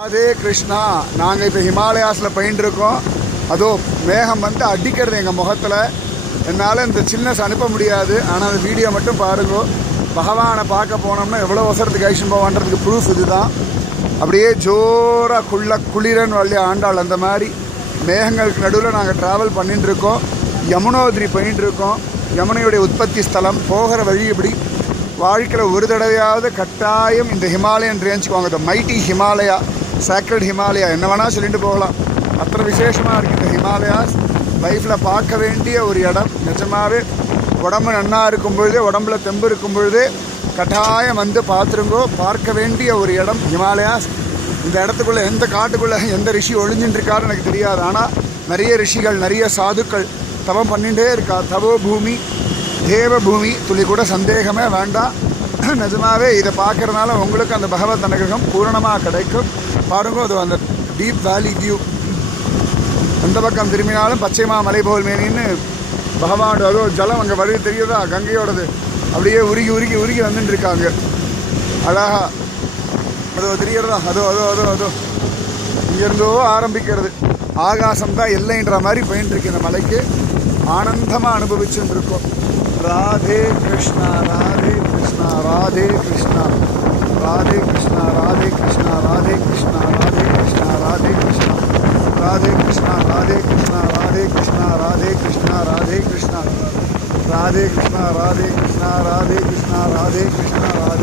அதே கிருஷ்ணா. நாங்கள் இப்போ ஹிமாலயாஸில் போயின்ட்டுருக்கோம். அதோ மேகம் வந்து அடிக்கிறது எங்கள் முகத்தில். என்னால் இந்த சில்னஸ் அனுப்ப முடியாது. ஆனால் அந்த வீடியோ மட்டும் பாருங்க. பகவானை பார்க்க போனோம்னா எவ்வளோ அவசரத்துக்கு ஐஷன் போவான்றதுக்கு ப்ரூஃப் இதுதான். அப்படியே ஜோராக குளிரன் வள்ளி ஆண்டாள் அந்த மாதிரி மேகங்களுக்கு நடுவில் நாங்கள் ட்ராவல் பண்ணிட்டுருக்கோம். யமுனோத்ரி போயின்ட்டுருக்கோம். யமுனையுடைய உற்பத்தி ஸ்தலம். போகிற வழி இப்படி வாழ்க்கையில் ஒரு தடவையாவது கட்டாயம் இந்த ஹிமாலயன் ரேஞ்சுக்கு வாங்க. மைட்டி ஹிமாலயா, சேக்ரட் ஹிமாலயா, என்ன வேணால் சொல்லிட்டு போகலாம். அத்தனை விசேஷமாக இருக்குது இந்த ஹிமாலயாஸ். லைஃப்பில் பார்க்க வேண்டிய ஒரு இடம். நிஜமாகவே உடம்பு நன்னாக இருக்கும் பொழுதே, உடம்புல தெம்பு இருக்கும் பொழுதே கட்டாயம் வந்து பார்த்துருங்கோ. பார்க்க வேண்டிய ஒரு இடம் ஹிமாலயாஸ். இந்த இடத்துக்குள்ளே, எந்த காட்டுக்குள்ளே எந்த ரிஷி ஒழிஞ்சுட்டுருக்காரு எனக்கு தெரியாது. ஆனால் நிறைய ரிஷிகள், நிறைய சாதுக்கள் தவம் பண்ணிகிட்டே இருக்கா. தவோ பூமி, தேவ பூமி, துளி கூட சந்தேகமே வேண்டாம். நிஜமாகவே இதை பார்க்குறதுனால உங்களுக்கு அந்த பகவத் அனுகிரகம் பூரணமாக கிடைக்கும். பாருங்க, அது அந்த டீப் வேலி வியூ. எந்த பக்கம் திரும்பினாலும் பச்சைமா மலை போல் மேனின்னு பகவானோட அதோ ஜலம் அங்கே வருது தெரியுதா, கங்கையோடது. அப்படியே உருகி உருகி உருகி வந்துட்டு இருக்காங்க அழகா. அதோ தெரிகிறதா, அதோ அதோ அதோ அதோ இங்கேருந்தோ ஆரம்பிக்கிறது. ஆகாசம் தான் எல்லைன்ற மாதிரி போயின்னு இருக்கு இந்த மலைக்கு. ஆனந்தமாக அனுபவிச்சுட்டு இருக்கோம். ராதே கிருஷ்ணா, ராதே கிருஷ்ணா, ராதே கிருஷ்ணா, ராதே கிருஷ்ணா, ராதே கிருஷ்ணா, ராதே கிருஷ்ணா, ராதே கிருஷ்ணா, ராதே கிருஷ்ணா, ராதே கிருஷ்ணா, ராதே கிருஷ்ணா, ராதே கிருஷ்ணா, ராதே கிருஷ்ணா, ராதே கிருஷ்ணா, ராதே கிருஷ்ணா, ராதே கிருஷ்ணா, ராதே கிருஷ்ணா, ராதே கிருஷ்ணா, ராதே